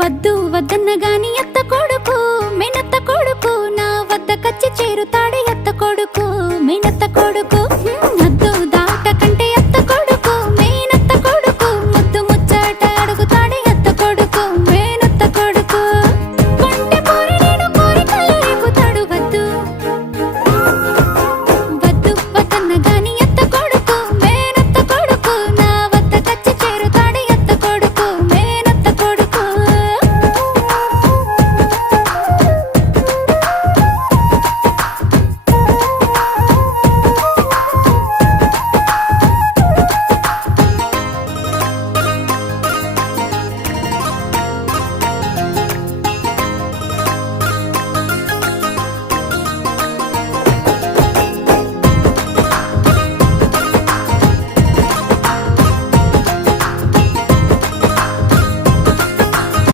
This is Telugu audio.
వద్దు వద్దన్న గాని అత్త కొడుకు. మేనత్త కొడుకు నా వద్ద కచ్చి చేరుతాడు అత్త కొడుకు. మేనత్త